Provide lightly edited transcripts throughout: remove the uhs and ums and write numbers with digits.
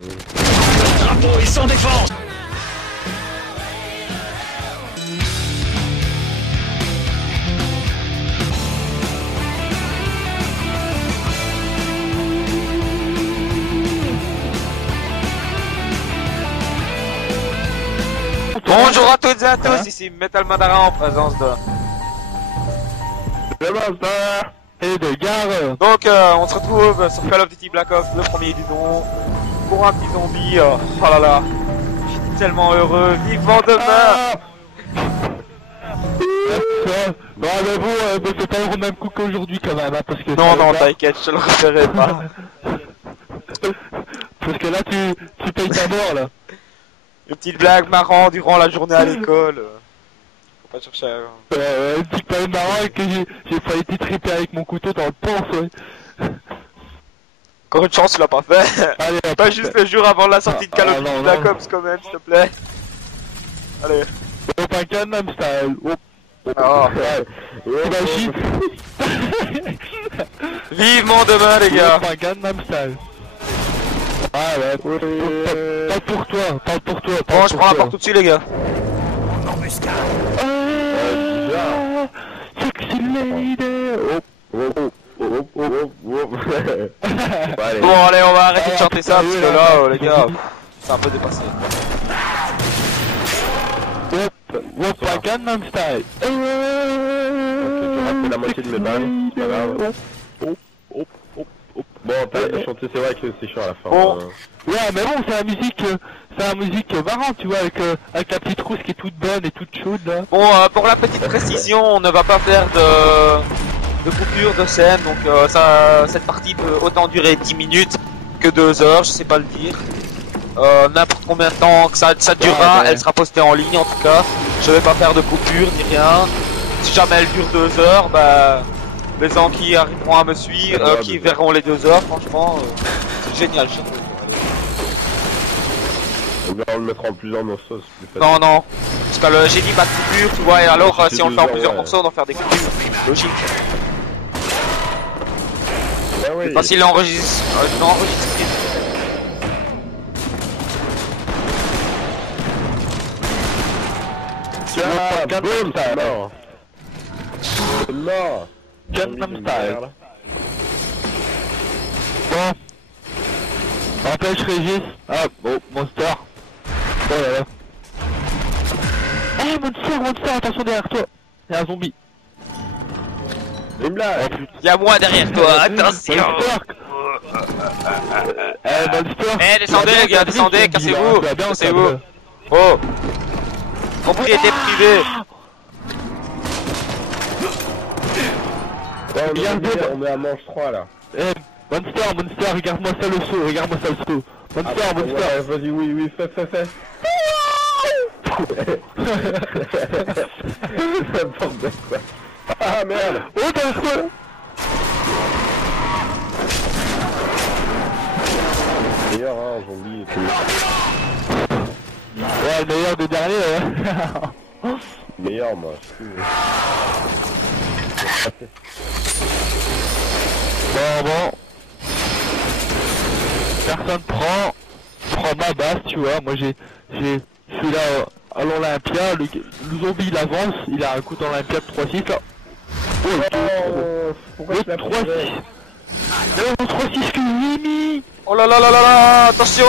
Drapeau et sans défense. Bonjour à toutes et à tous, ici Metal Mandarin en présence de... et de Gare. Donc on se retrouve sur Call of Duty Black Ops, le premier du nom, pour un petit zombie. Oh là là, je suis tellement heureux, vivement demain. Non mais bon, c'est pas le même coup qu'aujourd'hui quand même, hein, parce que... Non, non, t'inquiète, je te le referai pas. Parce que là, tu payes ta mort, là. Une petite blague marrant durant la journée à l'école. Faut pas chercher à... Une petite blague marrant que j'ai failli t'étriper avec mon couteau dans le panse, ouais. Encore une chance, tu l'as pas fait. Allez, Pas juste le jour avant la sortie de Call of Duty Black Ops quand même, s'il te plaît. Allez. Oh, pas Gangnam Style. Oh. Oh. T'imagines? Vivement demain, les gars. Pas Gangnam Style. Ah ouais, pas pour toi, pas pour toi. Bon, je prends la porte tout dessus, les gars. En embuscade. Sexy lady. Bon, allez, on va arrêter de chanter ça parce que là, les gars, c'est un peu dépassé. Pas Gangnam Style. Tu rates la moitié de mes balles, c'est pas grave. Bon, t'arrêtes de chanter, c'est vrai que c'est chiant à la fin. Bon. Ouais, mais bon, c'est la musique marrante, tu vois, avec la petite rousse qui est toute bonne et toute chaude, là. Bon, pour la petite précision, on ne va pas faire de coupure de scène, donc cette partie peut autant durer 10 minutes que 2 heures, je sais pas le dire. N'importe combien de temps que ça durera, elle sera postée en ligne en tout cas. Je vais pas faire de coupure ni rien. Si jamais elle dure 2 heures, bah... les gens qui arriveront à me suivre, qui verront les 2 heures, franchement, c'est génial. On le mettra en plusieurs morceaux, c'est plus facile. Non, non, parce que j'ai dit pas de coupure, tu vois, et alors si on le fait en plusieurs morceaux, on doit faire des coupures. Logique. Ah oui. Pas s'il enregistre. Enregistré. Ah, boum, c'est mort. C'est mort. Gangnam Style. Bon. Empêche Régis. Ah, bon, Monster. Oh là là. Eh, Monster, attention derrière toi. Il y a un zombie. Une blague. Y'a moi derrière toi, attention. Monster. Eh, descendez les gars, descendez, cassez-vous. Cassez-vous. Oh. Propriété privée. Ouais, on est à manche 3 là. Eh, Monster, regarde-moi ça le saut, Monster, Ah, Monster. ouais, vas-y, oui, fais. N'importe quoi. Ah merde. Oh, derrière toi. D'ailleurs, hein, zombie et tout. Ouais, le meilleur des derniers, ouais. Meilleur, moi. Bon. Personne prend ma base, tu vois. Moi, je suis là à l'Olympia. Le zombie, il avance. Il a un coup dans l'Olympia de 3-6 là. Pourquoi tu l'as 3-6. Le 3-6 que j'ai mis. Oh là là là là là, attention.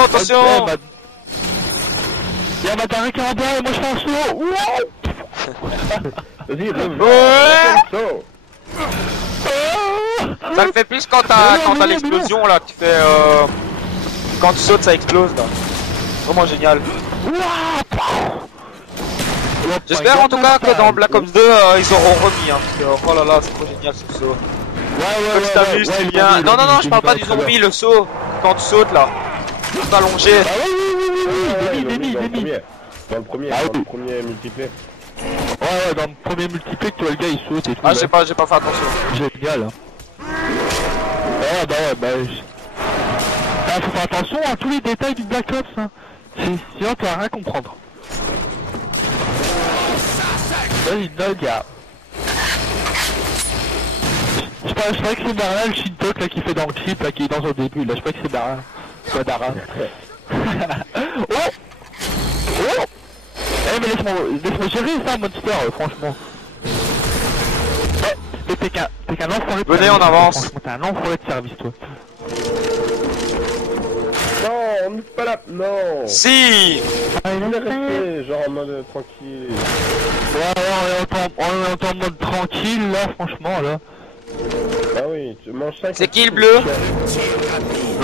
Y'a ma tarek en bas et moi je fais un saut. Wow. Vas-y, Ouais. Ça le fait plus quand t'as l'explosion là, tu fais quand tu sautes ça explose là. Vraiment génial. J'espère en tout cas que dans Black Ops 2 ils auront remis hein, parce que oh là là c'est trop génial ce saut. Comme tu t'amuses, c'est bien. Non, je parle pas du zombie, le saut. Quand tu sautes là. Tout allongé. Dans le premier multiplayer. Ouais, dans le premier multiplayer, tu vois le gars il saute et tout. Ah, j'ai pas fait attention. Génial. Hein. Faut faire attention à tous les détails du Black Ops. Hein. Sinon, tu vas rien comprendre. Vas-y, gars. Je crois que c'est Dara le Shintok là qui fait dans le clip là qui est dans au début là, je crois que c'est Dara. C'est pas Dara. Oh. Oh. Eh mais laisse-moi gérer ça, Monster, franchement. Mais t'es qu'un enfoiré de Venez, service, on avance. Franchement, t'es un enfoiré de service, toi. Non, on n'est pas là. Non. Si. Ah, On est resté, genre en mode tranquille. Ouais, on est en mode tranquille, là, franchement, là. Ah oui, tu manges 5. C'est qui le bleu?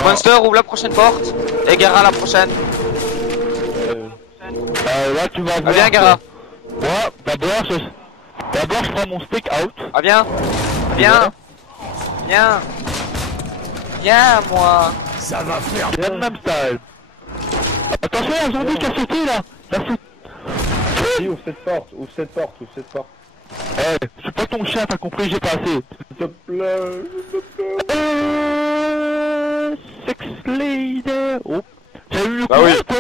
Monster, ouvre la prochaine porte. Et Gara la prochaine. Là, tu vas Ah, voir. viens, Gara. Ouais, d'abord, je prends mon steak out. Ah, viens. Viens. Viens. Viens, moi. Ça va faire C'est le même style. Attention, un zombie qui a sauté, là. La saute. Vas-y, ouvre cette porte, ouvre cette porte, ouvre cette porte. Eh, je suis pas ton chien, t'as compris, j'ai pas assez. S'il te plaît, s'il te plaît. Sex lady. Oh. T'as eu le Bah coup, oui. toi?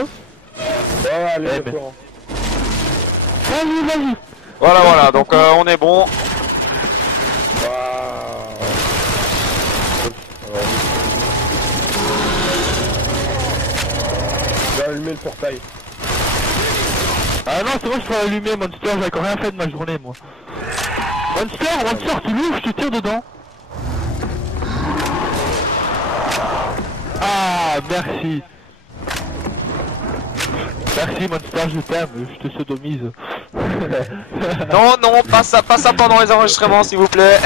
Ouais, allez, Eh, au mais- courant. Vas-y. Voilà, donc on est bon. Je vais allumer le portail. Ah non, c'est moi je peux allumer Monster, j'ai encore rien fait de ma journée, moi. Monster, tu l'ouvres, je te tire dedans. Ah, merci. Merci Monster, je t'aime, je te sodomise. Non, pas ça pendant les enregistrements, s'il vous plaît.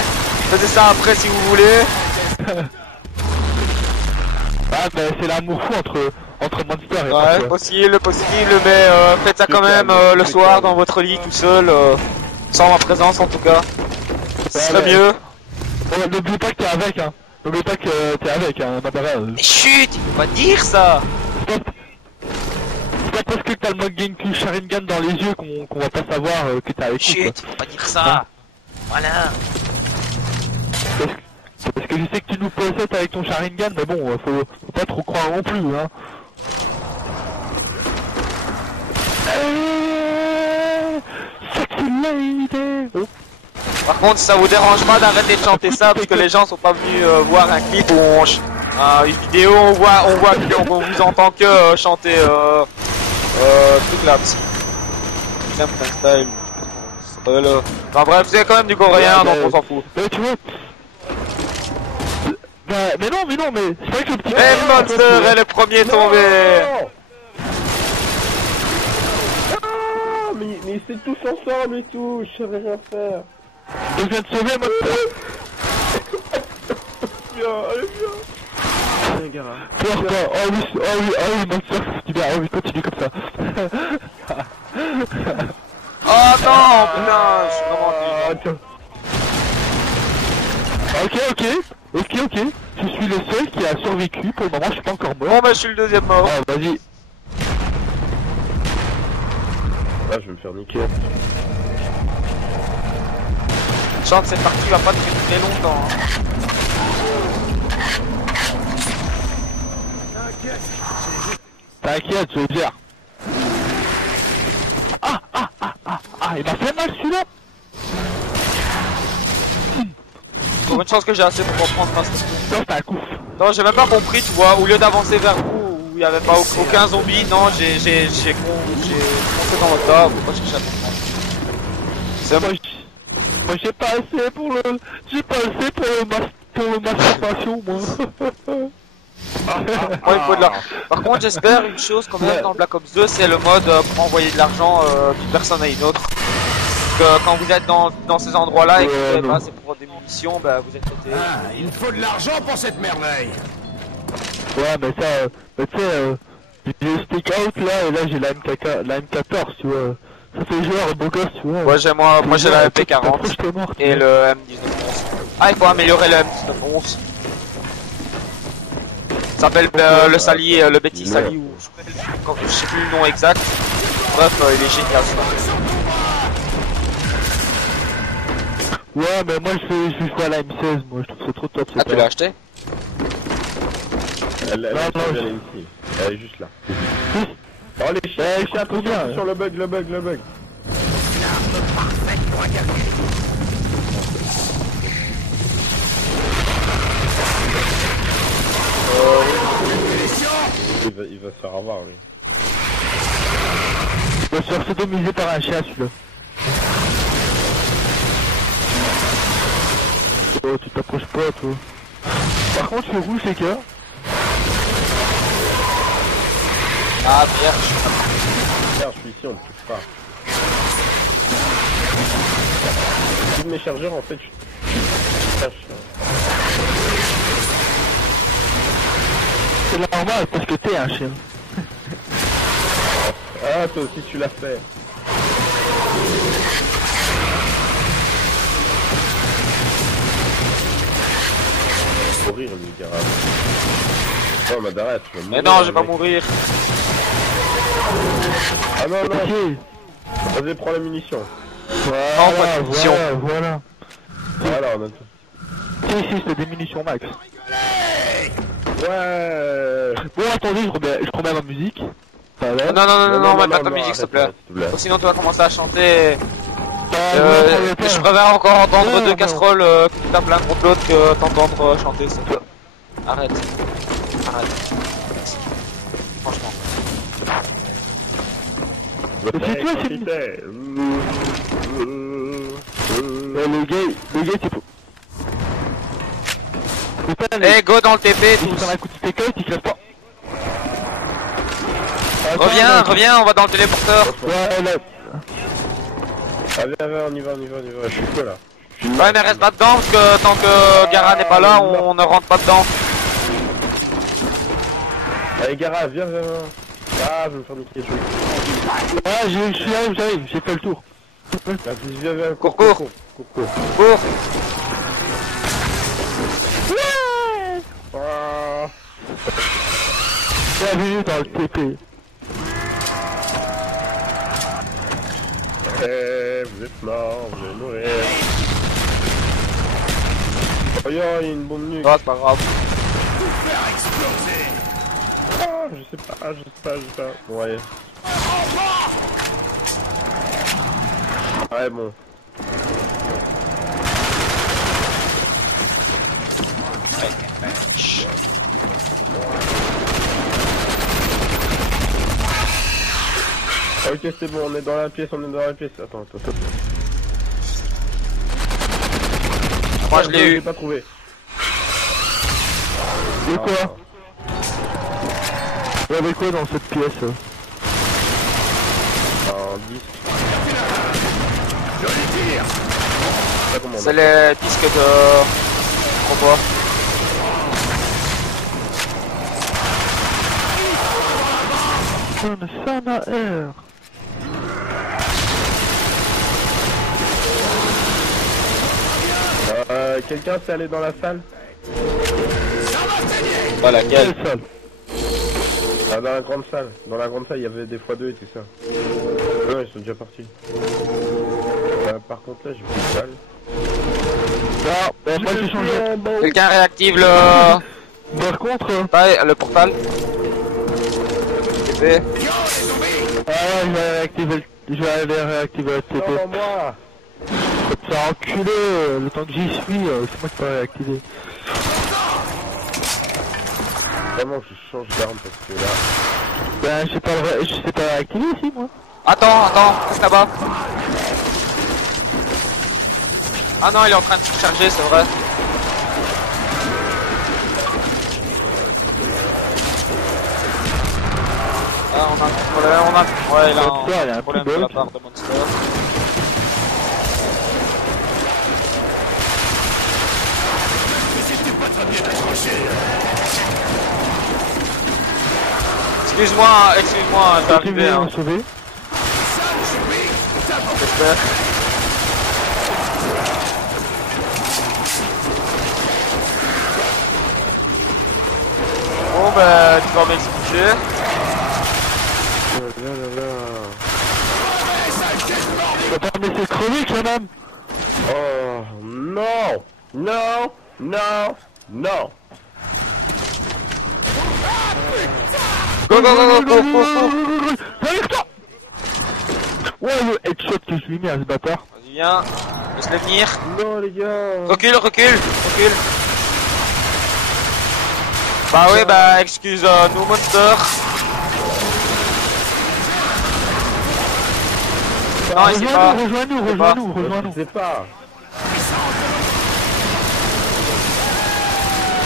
Faites ça après si vous voulez. Ah, ben c'est l'amour fou entre Monster et Ouais, moi. possible, mais faites ça quand même le soir dans votre lit tout seul, sans ma présence en tout cas. Ce serait mieux. Oh, n'oublie pas que t'es avec, hein. N'oublie pas que t'es avec, hein, Barbara. Mais chut, il faut pas dire ça. C'est pas parce que t'as le mode Genki Sharingan dans les yeux qu'on va pas savoir que t'es avec nous, quoi. Chut, il faut pas dire ça. Voilà. Parce que je sais que tu nous possèdes avec ton Sharingan, mais bon, faut pas trop croire non plus, hein. Sexy lady. Oh. Par contre, si ça vous dérange pas d'arrêter de chanter ça, parce que les gens sont pas venus voir un clip où une vidéo, on vous entend que chanter truc là, psy. Style. Enfin bref, c'est quand même du coréen, donc on s'en fout. Mais tu vois. Mais non, mais c'est vrai que le petit. Et Monster est le premier tombé. Ah, mais ils étaient tous ensemble et tout, je savais rien faire. Je viens de sauver Monster. Viens, allez, viens. Viens, Gara. Oh oui, Monster, c'est bien, oh oui, continue comme ça. Oh non, putain, je suis vraiment nul. Ok. Je suis le seul qui a survécu. Pour le moment, je suis pas encore mort. Bon, bah, je suis le deuxième mort. Oh, vas-y. Ah, je vais me faire niquer. Je sens que cette partie va pas durer très longtemps. T'inquiète, je gère. Ah, il m'a fait mal celui-là. Pour une chance que j'ai assez pour comprendre ma station. Non, c'est un coup. Non, j'ai même pas compris, tu vois, au lieu d'avancer vers vous, où il y avait pas aucun zombie, non, j'ai foncé dans votre tas, faut pas chercher à comprendre. C'est moi. Moi, j'ai pas assez pour le masturbation, moi. Moi, il faut de l'argent. Par contre, j'espère une chose quand même dans Black Ops 2, c'est le mode pour envoyer de l'argent d'une personne à une autre. Que quand vous êtes dans ces endroits-là et que vous n'avez pas assez pour des munitions, bah vous êtes pété. Ah, il faut de l'argent pour cette merveille. Ouais, mais tu sais, j'ai le stick out là, et là j'ai la M14, tu vois. Ça fait genre beau gosse, tu vois. Ouais, moi j'ai la MP40 et le M1911. Ah, il faut améliorer le M1911. Ça s'appelle le Sali, le Betty Sali, ou je sais plus le nom exact. Bref, il est génial ça. Ouais, mais moi je joue à la M16, moi je trouve ça trop top. Ah, tu l'as acheté? Elle est ici. Elle est juste là. Oh, les chiens, attention sur le bug. il va se faire avoir lui. Il va se faire sodomiser par un chien celui-là. Oh, tu t'approches pas toi. Par contre, je suis rouge, les gars. Ah merde, Regarde, je suis ici, on me touche pas. Tous mes chargeurs, en fait, je cherche. C'est normal parce que t'es un chien. Ah, toi aussi, tu l'as fait. Faut rire, lui, garage. Non, Madara, tu vas mourir. mais non, je vais pas mec. mourir. Ah non, non, Ok. vas-y, prends la munition. Voilà, pas de munitions. voilà. Voilà, on a tout. Si, c'est des munitions max. Ouais. Bon, attendez, je remets ma musique. Ça va. Non, mets pas ta musique, s'il te plaît. arrête, s'il te plaît. Sinon, tu vas commencer à chanter. Ouais, Je préfère encore entendre Ouais, deux ouais. casseroles que tu tapes l'un contre l'autre que t'entendre chanter, s'il te plaît. Arrête. Arrête. Franchement. c'est toi, c'est- le gars, c'est faux. Putain, Eh, go dans le TP, il tous. fait un coup de TK, il classe pas. Reviens, on va dans le téléporteur. Ouais, là. Ah, viens, on y va, je suis que là. Ouais, mais reste pas dedans parce que tant que Gara n'est pas là, on ne rentre pas dedans. Allez, Gara, viens. Ah, je vais me faire niquer, je vais... Ah, je suis là, j'arrive, j'ai fait le tour. Vas-y, viens, Cours. Cours. Ah. Bienvenue dans le TP. Eh, vous êtes mort, vous allez mourir. Oh, yo, il y a une bombe nuque. Ah, c'est pas grave. Ah, je sais pas. Ouais. Ouais, bon. Ok, c'est bon, on est dans la pièce. Attends. Moi, je l'ai J'ai eu. pas trouvé. Et quoi? Il y avait quoi dans cette pièce? Un 10. Pas comment on C'est a- les disques de combat. Sana air. Quelqu'un s'est allé dans la salle? Pas laquelle. Quelle salle? Ah, dans la grande salle. Dans la grande salle, il y avait des x2 et tout ça. Non, ils sont déjà partis. Par contre, là, j'ai plus de salle. Ah, ben moi j'ai changé. Quelqu'un réactive le... Par contre, le portal. TP. je vais aller réactiver le TP. Non, moi. Ça a enculé, le temps que j'y suis, c'est moi qui peux réactiver. Vraiment, je change d'arme parce que là... Ben je sais pas réactiver ici moi. Attends, reste là-bas. Ah non, il est en train de se charger, c'est vrai. Ah, on a un problème, Ouais, il a Monster, il y a un un problème petit de la bug. part de Monster. Excuse-moi, je vais arriver. Hein. Sauver. J'espère. Bon ben, tu vas m'expliquer. Attends, mais c'est crevé quand même. Oh, non. Non. Go. Derrière toi. Ouais, le headshot que je lui ai mis à ce bâtard. Vas-y, viens. Laisse-le venir. Non, les gars. Recule. Bah oui, bah excuse-nous, Monster. Non, il sait pas. Rejoins-nous. Je sais pas.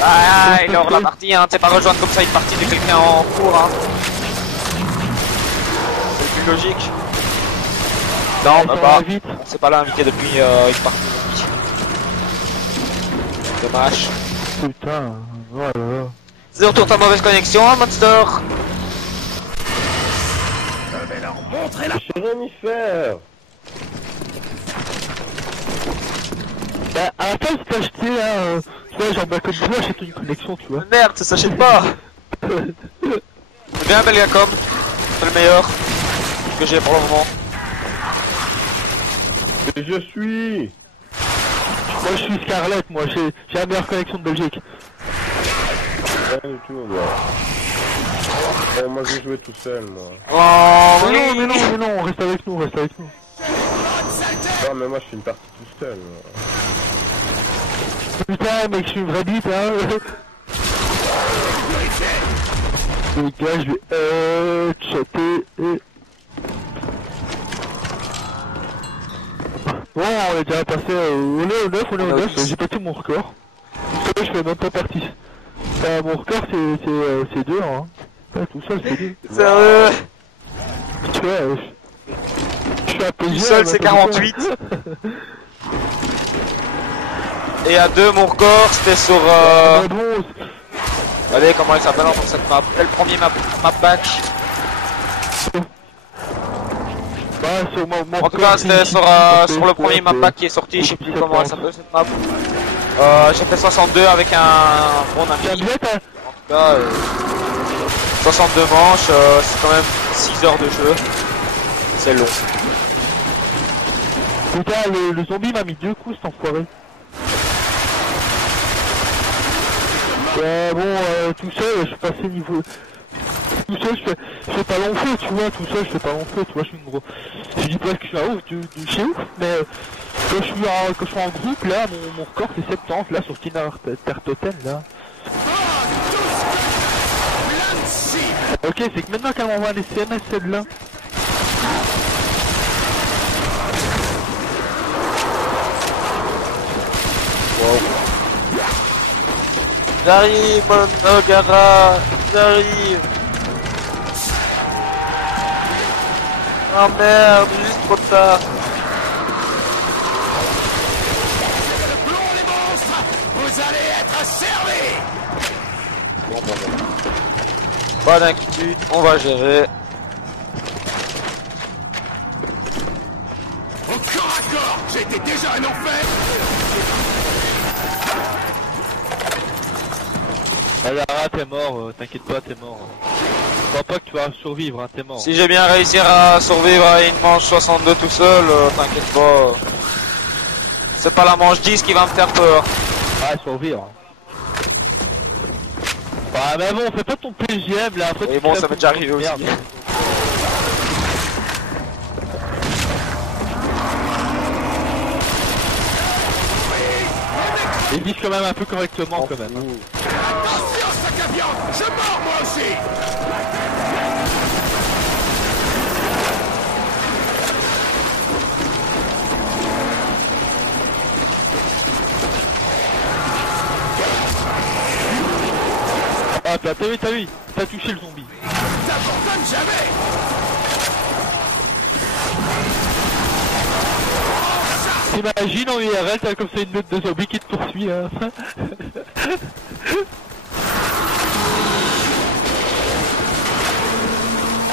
Ah, il aura la partie, hein. T'es pas rejoindre comme ça une partie de quelqu'un en cours, hein. C'est plus logique. Non, on peut pas. On s'est pas là invité depuis une partie. Dommage. Putain, voilà. C'est retour ta mauvaise connexion, hein, Monster. Je vais leur montrer la... Je sais rien y faire. Bah, à la fin, je t'ai acheté, hein, tu vois, genre, bah, comme toi, j'ai une connexion, tu vois. Merde, ça s'achète pas. C'est bien, Belgacom. C'est le meilleur que j'ai pour le moment. Et je suis. Moi, je suis Scarlett, moi, j'ai la meilleure connexion de Belgique. Rien du tout, moi. Moi, je vais jouer tout seul, moi. Oh, Mais oui. non, reste avec nous. Non, mais moi, je fais une partie tout seul, moi. Putain, mec, je suis une vraie bite, hein. Les gars, je vais chatter et... Bon, on est déjà passé on est au 9, j'ai battu mon record. Je fais même pas partie. Mon record c'est 2 hein. Ouais, tout seul c'est 2. Sérieux? Tu vois, je suis un peu Tout seul c'est 48. Et à 2 mon record c'était sur allez, comment elle s'appelle encore cette map? Le premier map pack. Ouais, sur mon En tout cas c'était sur le premier map pack qui est sorti, je sais plus comment elle s'appelle cette map. J'ai fait 62 avec un bon ami. En tout cas 62 manches, c'est quand même 6 heures de jeu. C'est long. Putain, le zombie m'a mis 2 coups cet enfoiré. Ouais, bon, tout seul, je suis passé niveau... Tout seul, je fais pas long feu, tu vois, tout seul, je fais pas long feu, tu vois, je suis une grosse... Je dis pas que je suis un ouf de chez ouf, mais quand je suis en groupe, là, mon record c'est 70, là, sur Tina Tertoten, là. Ok, c'est que maintenant qu'elle m'envoie des CMS, celle-là. Wow. J'arrive, mon Ogara, j'arrive. Oh merde, juste trop tard. Le plomb, les monstres! Vous allez être servis! Bon, pas d'inquiétude, on va gérer. Au corps à corps! J'étais déjà un enfer! Alara, t'es mort, t'inquiète pas, t'es mort. Je crois pas que tu vas survivre, hein, t'es mort. Si j'ai bien réussi à survivre à une manche 62 tout seul, t'inquiète pas. C'est pas la manche 10 qui va me faire peur. Ah, survivre. Bah, mais bon, fais pas ton PGM là, après Et bon, ça m'est déjà arrivé aussi. Ils disent quand même un peu correctement quand même. Attention, sac à viande! Je mords moi aussi! Ah, t'as vu, t'as touché le zombie. T'abandonnes jamais! T'imagines en IRL, t'as comme ça une meute de zombies qui te poursuit, hein.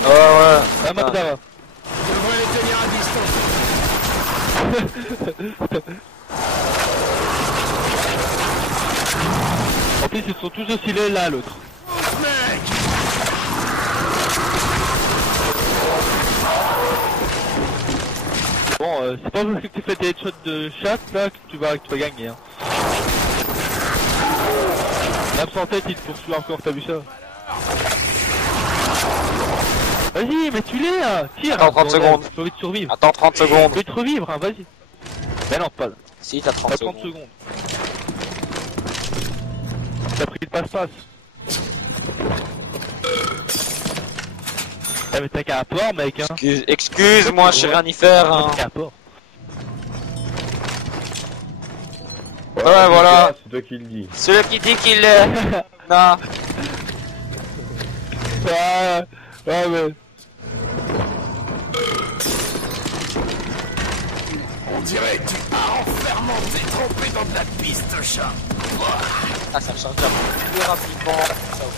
Ouais. Ah, Madara. Je devrais les tenir à distance. En plus, ils sont tous aussi laids l'un à l'autre. Mec! Bon, c'est pas parce que tu fais des headshots de chat là que tu vas gagner. Hein. L'âme sans tête, il te poursuit encore, t'as vu ça? Vas-y, mais tu l'es là! Tire! Attends 30 secondes. J'ai envie de survivre. Attends 30 secondes. Je vais te revivre, hein, vas-y. Mais non, pas. Si, t'as 30 Pas secondes. 30 secondes. T'as pris le passe-passe. Ah mais t'as qu'à apport mec hein. Excuse-moi, je sais rien y faire. Hein. T'as qu'à apport. Ouais, voilà. C'est toi qui le dis. Celui qui dit qu'il est... Non. Ah, ouais mais... On dirait que tu as enfermement trompé dans de la piste, chat. Ah, ça change plus rapidement. Ça va.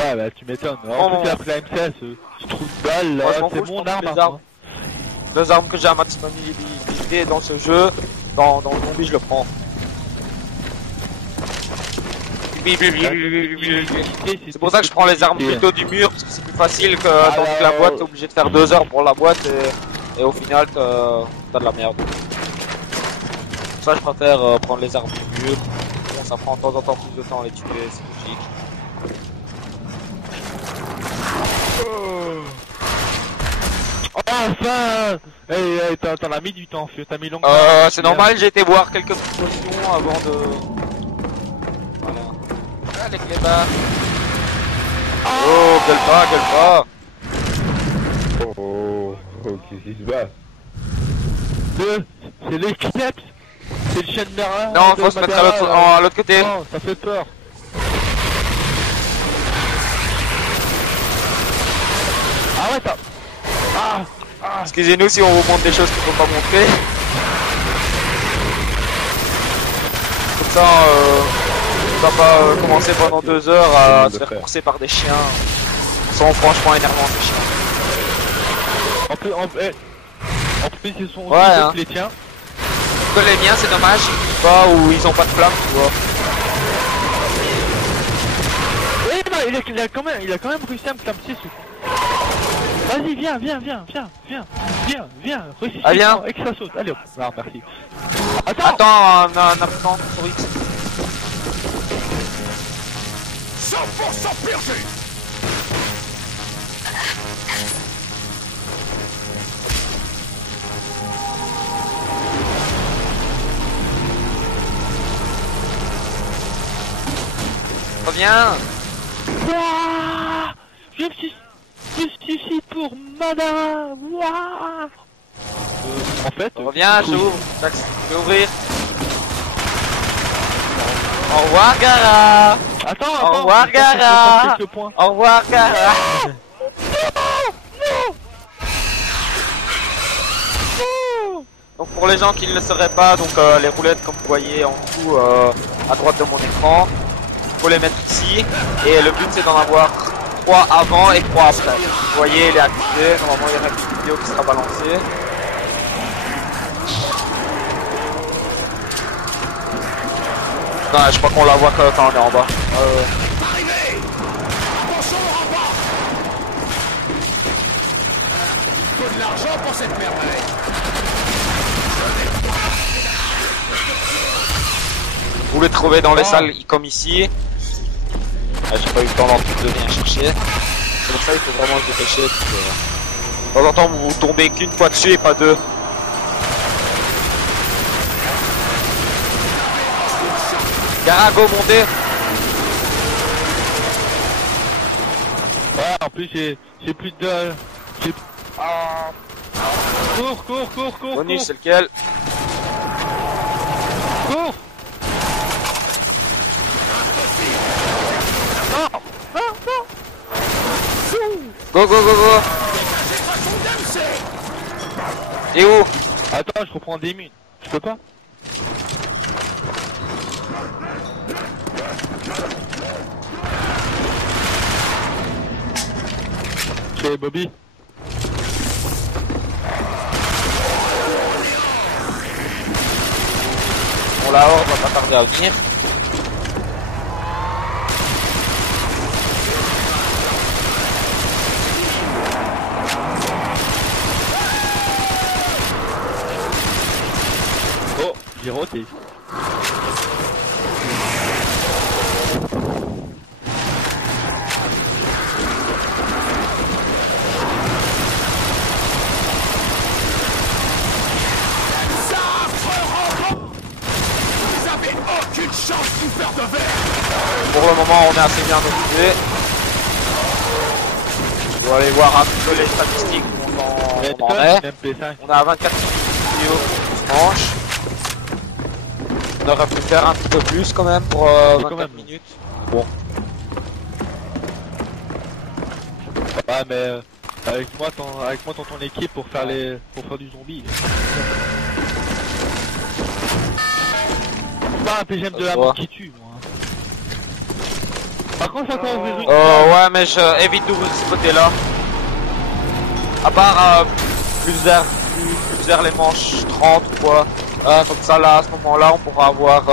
Ouais bah tu m'étonnes. Oh, En plus après la MCS, ce trou de balle là, Moi, je m'en c'est fous, je mon prends arme. les hein. armes. Deux armes que j'ai à ma disponibilité dans ce jeu, dans le zombie je le prends. C'est pour ça que je prends les armes plutôt du mur, parce que c'est plus facile que dans toute la boîte, t'es obligé de faire 2 heures pour la boîte et au final t'as de la merde. Pour ça je préfère prendre les armes du mur, bon, ça prend de temps en temps plus de temps à les tuer, c'est logique. Enfin hey, t'en as mis du temps, t'as mis longtemps. C'est normal, j'ai été boire quelques potions avant de... Voilà. Ah, les clébards. Oh, gueule pas. Oh, qu'est-ce qui se passe? C'est les Kneps. C'est le chien de Mera. Non, faut se mettre à l'autre côté. Non, ça fait peur. Ah ouais, t'as... Excusez-nous si on vous montre des choses qu'il faut pas montrer. Comme ça, on va pas commencer pendant 2 heures à se faire courser par des chiens. Ils sont franchement énervants ces chiens. En plus ils sont Ouais, hein. les tiens. Que les miens, c'est dommage. Pas où ils ont pas de flamme, tu vois. Oui, bah, il a quand même réussi à me clamser ce coup. Vas-y, viens, ressuscite, Ah, viens. et que ça saute, allez hop, non, merci. Attends, un absent sur X. 100% purgé. Reviens. Wouah, je me suis pour madame, wouah. En fait... Reviens, j'ouvre. Je vais ouvrir. Au revoir, Gara. Attends, Au revoir, Gara. Au revoir, Gara. Donc pour les gens qui ne le sauraient pas, donc les roulettes comme vous voyez en dessous à droite de mon écran, il faut les mettre ici et le but c'est d'en avoir 3 avant et 3 après. Vous voyez il est activé, normalement il y aura une petite vidéo qui sera balancée. Non, je crois qu'on la voit quand on est en bas. Arrivez. Attention au rempart. Il faut de l'argent pour cette merveille. Vous les trouvez dans les salles comme ici. Ah, j'ai pas eu le temps de venir chercher. C'est pour ça qu'il faut vraiment se dépêcher. De temps en temps vous tombez qu'une fois dessus et pas deux. Garago monté. Ouais, en plus j'ai plus de... Cours. Bonus c'est lequel? Cours. Go. Et où? Attends, je reprends 10 minutes. Je peux pas? C'est Bobby. Bon la horde va pas tarder à venir. Oh, j'ai roté. Vous avez aucune chance, super de verre. le moment, on est assez bien occupé. On va aller voir un petit peu les statistiques où on en est. On est à 24 minutes de vidéo dimanche. On aurait pu faire un petit peu plus quand même pour 24 minutes. Bon. Ouais, mais avec moi dans ton équipe pour faire du zombie. Pas un PGM de la mort qui tue, moi. Par contre, j'attends ouvrir une... ouais, mais je évite d'ouvrir ce côté-là. À part plus vers les manches 30 ou quoi. Comme ça, là, à ce moment-là, on pourra avoir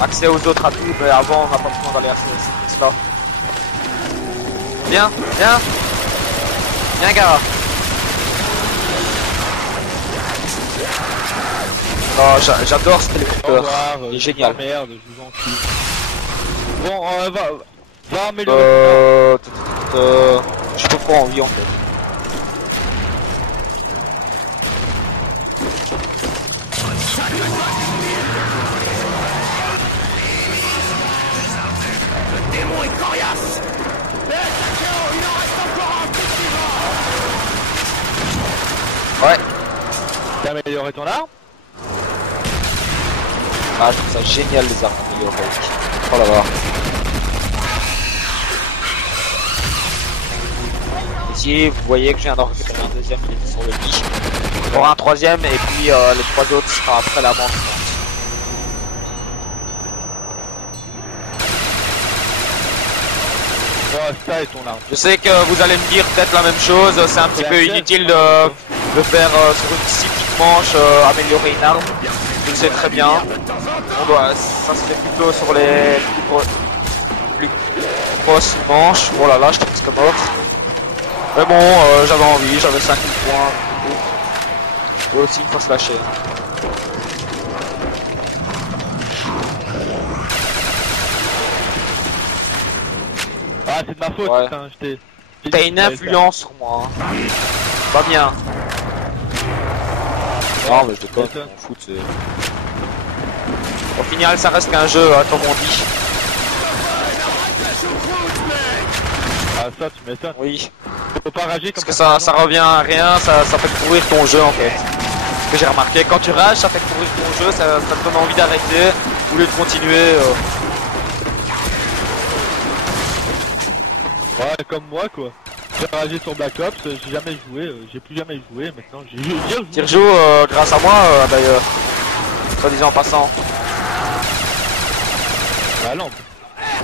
accès aux autres atouts. Mais avant, on n'a pas besoin d'aller à ces pistes-là. Viens, viens. Viens, Gara. Oh, j'adore cet hélicoptère. Il est génial. Merde, je vous en prie. Bon, va améliorer. Je peux pas envie en fait. Le démon est coriace. Mais Takeo, il en reste encore un peu plus. Ouais. T'as amélioré ton arme? Ah, je trouve ça génial les armes améliorées. Oh là là. Ici, vous voyez que je viens d'en récupérer un deuxième, il est sur le lit. Il y aura un troisième et puis les trois autres sera après la manche. Ça et ton arme. Je sais que vous allez me dire peut-être la même chose, c'est un petit peu inutile de faire sur une si petite manche améliorer une arme. Je le sais très bien. Ça se fait plutôt sur les plus grosses manches. Oh là là, je suis presque mort. Mais bon, j'avais envie, j'avais 5000 points. Faut aussi, il faut se lâcher. Ah, c'est de ma faute, Ouais. putain, T'as une influence sur moi. Hein. Pas bien. Non, mais je déconne, je m'en fous, c'est... Au final, ça reste qu'un jeu, hein, comme on dit. Ah, ça, tu m'étonnes. Oui. Faut pas rager comme Parce que ça revient à rien, ça fait pourrir ton jeu en fait. Ce que j'ai remarqué, quand tu rages, ça fait pourrir ton jeu, ça te donne envie d'arrêter, au lieu de continuer. Ouais, comme moi quoi. J'ai ragé sur Black Ops, j'ai jamais joué, j'ai plus jamais joué, maintenant j'ai joué. Tu rejoues grâce à moi d'ailleurs, soit disant en passant. Bah non.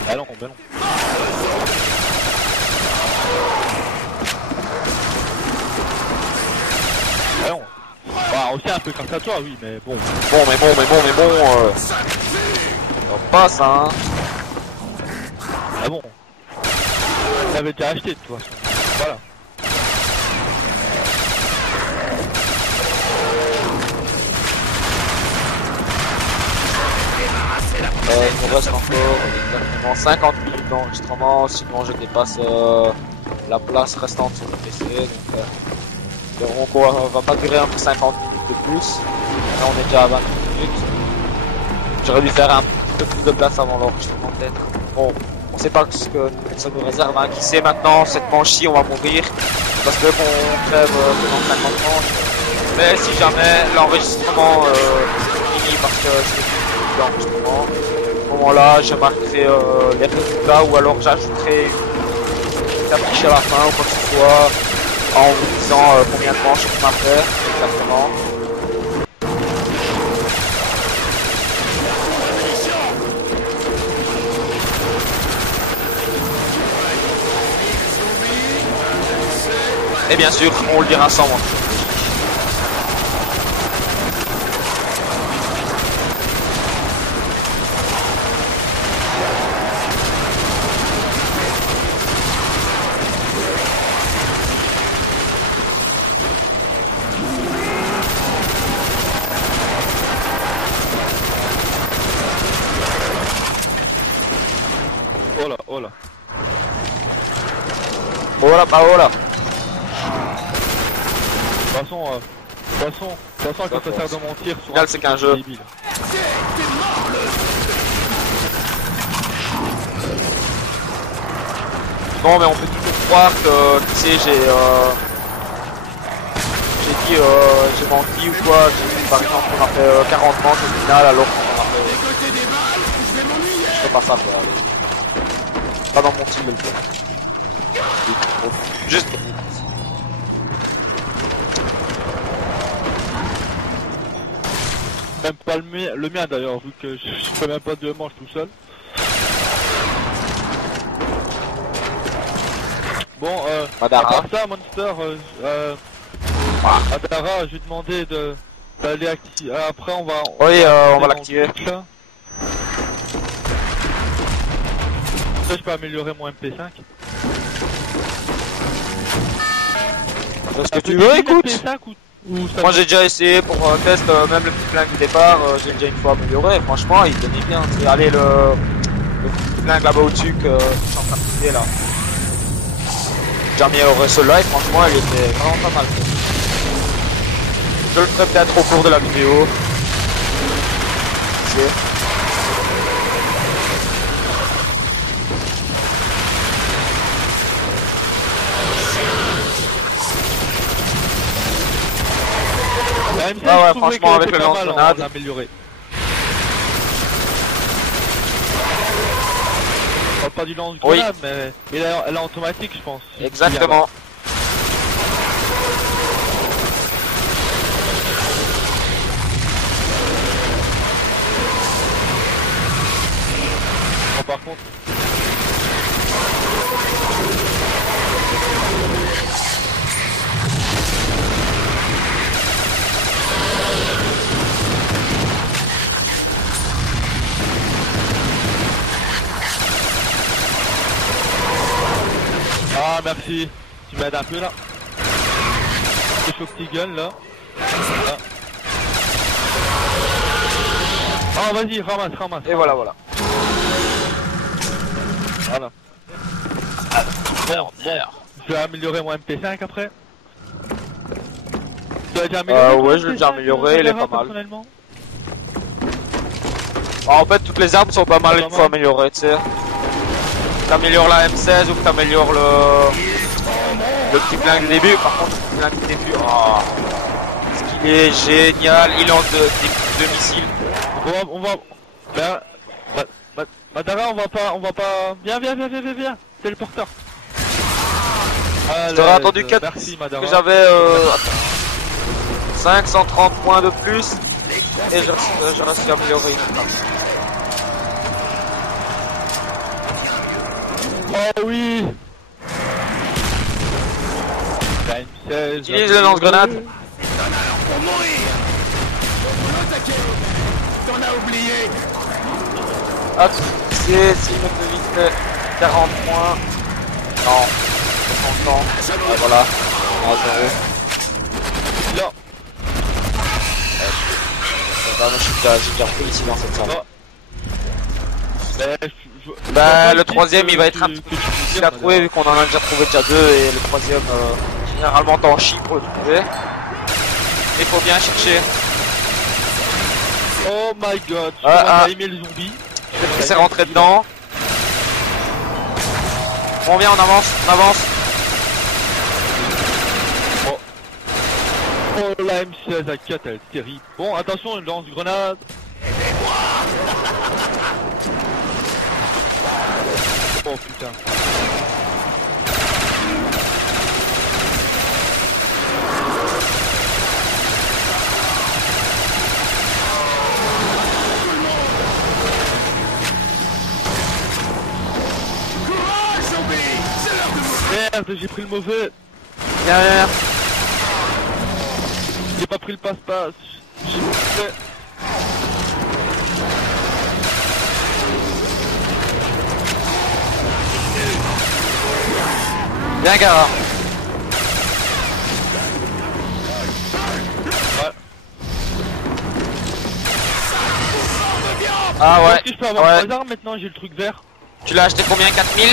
Bah non, bah non. Bah non. Bah aussi un peu comme ça toi, oui, mais bon. On passe hein. Ah bon. Je l'avais déjà acheté de toute façon. Voilà. Il me reste encore exactement 50 minutes d'enregistrement, sinon je dépasse la place restante sur le PC. Donc on va pas durer un peu 50 minutes de plus. Là on est déjà à 20 minutes. J'aurais dû faire un peu plus de place avant l'enregistrement peut-être. Bon, on sait pas ce que ça nous réserve. Hein. Qui sait maintenant, cette manche-ci on va mourir. Parce que qu'on crève pendant 50 manches. Mais si jamais l'enregistrement est fini parce que c'est fini l'enregistrement, à ce moment-là je marquerai les résultats ou alors j'ajouterai une affiche à la fin ou quoi que ce soit en vous disant combien de manches on a fait exactement. Et bien sûr, on le dira sans moi. Oh là, oh là. Voilà, bah voilà. De toute façon, quand ça sert de mentir sur Final, c'est qu'un jeu. débile. Non, mais on peut toujours croire que, tu sais, j'ai dit, j'ai menti ou quoi. Par exemple, on a fait 40 manches au final, alors qu'on en a fait... Je fais pas ça, quoi. Allez. Pas dans mon style de le faire. Juste pour vous. Même pas le mien d'ailleurs, vu que je fais même pas 2 manches tout seul. Bon, Madara. à part ça, Monster, Madara, j'ai demandé d'aller activer. Après, on va on va l'activer. Ça, je peux améliorer mon MP5. Est-ce que tu veux, écoute? MP5 ou ça moi j'ai déjà essayé pour test, même le petit flingue du départ, j'ai déjà une fois amélioré, franchement il donnait bien. Allez le petit flingue là-bas au-dessus que je suis en train de fouiller là. J'ai amélioré celui-là et franchement il était vraiment pas mal. Je le ferai peut-être au cours de la vidéo. Ah ouais, franchement avec le lance-grenade amélioré. Pas du lance-grenade, mais elle est automatique je pense. Exactement. Bon, par contre... Ah merci, tu m'aides un peu là. Le choc petit gun là. Voilà. Ah vas-y, ramasse. Et voilà. Voilà. Bon, je vais améliorer mon MP5 après. Tu l'as déjà amélioré? Ouais, je l'ai déjà amélioré, il est pas mal. En fait, toutes les armes sont pas mal une fois améliorées, tu sais. T'améliores la M16 ou que t'améliores le petit flingue du début. Par contre, le petit flingue du début, oh, ce qu'il est génial, il lance des missiles. On va... Madara, on va pas... Viens, c'est le porteur. J'aurais attendu 4 merci, Madara. que j'avais 530 points de plus et je reste amélioré une fois. Oh oui. Utilise le lance-grenade. Pour mourir. T'en as oublié. Hop, s'il me fait vite fait 40 points. Non, 60 ans. Ah, voilà, en 0. Là. J'ai déjà repris ici dans cette salle. Bah, le troisième il va être un petit peu difficile à trouver vu qu'on en a déjà trouvé déjà 2 et le troisième généralement t'en chies pour le trouver. Il faut bien chercher. Oh my god, je vais aimer le zombie. Je vais rentrer dedans. Bon viens on avance. Oh la M16 à 4 elle est terrible. Bon attention, une lance-grenade. Oh putain. Merde, j'ai pris le mauvais. Derrière. J'ai pas pris le passe-passe. J'ai fait... Bien Gara. Ouais. Ah ouais. Est-ce que je peux avoir 3 armes maintenant? J'ai le truc vert. Tu l'as acheté combien? 4000?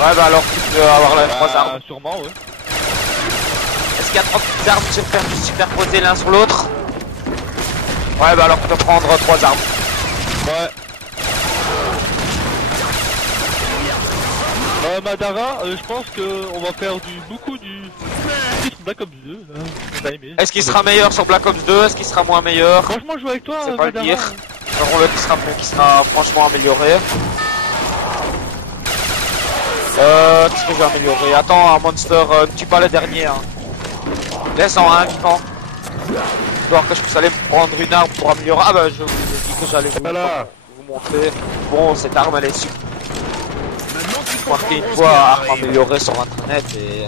Ouais bah alors tu peux avoir les 3 armes. Sûrement ouais. Est-ce qu'il y a 30 armes superposées l'un sur l'autre? Ouais bah alors tu peux prendre 3 armes. Ouais. Madara, je pense que on va faire beaucoup du Black Ops 2. Là. On va aimer. Est-ce qu'il sera meilleur sur Black Ops 2? Est-ce qu'il sera moins meilleur? Franchement, jouer avec toi, C'est pas le Madara. dire. Alors le qui sera franchement amélioré. Qu'est-ce que je vais améliorer? Attends, un Monster, ne tue pas le dernier. Hein. Laisse-en un vivant. Histoire que je puisse aller prendre une arme pour améliorer. Ah bah je vous ai dit que j'allais vous montrer. Bon, cette arme elle est super. Marqué une fois arme améliorée sur internet et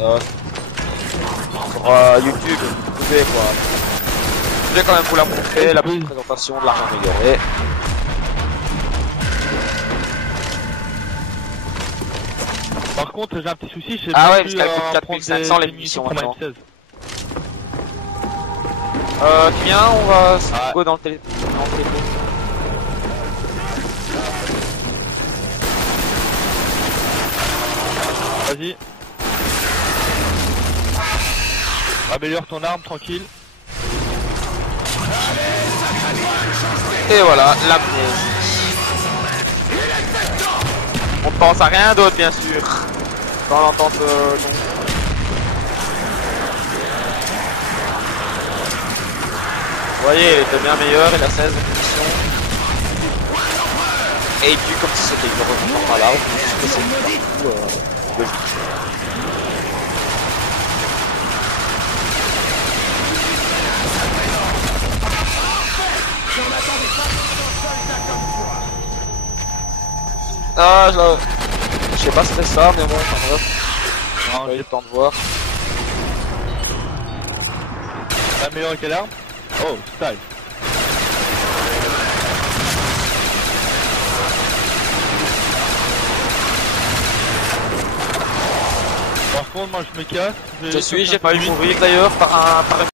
sur YouTube, vous pouvez quoi. Je vais quand même vous la montrer, la petite présentation de l'arme améliorée. Par contre, j'ai un petit souci, j'ai Ah pas ouais, pu, parce qu'elle coûte 4500 des l'émission munitions maintenant. pour Tiens, on va se go dans le télé. Vas-y. Améliore ton arme, tranquille. Et voilà, l'amnésie. On ne pense à rien d'autre, bien sûr. Quand on entend ce nom. Vous voyez, il était bien meilleur, il a 16 munitions. Et il tue comme si c'était une revanche par l'arbre. Je pense que c'est partout logique. Ah, je sais pas si c'est ça, mais bon, enfin bref. Non, j'ai le temps de voir. T'as amélioré quelle arme? Oh, style. Par contre, moi je me casse. J'ai failli mourir d'ailleurs par une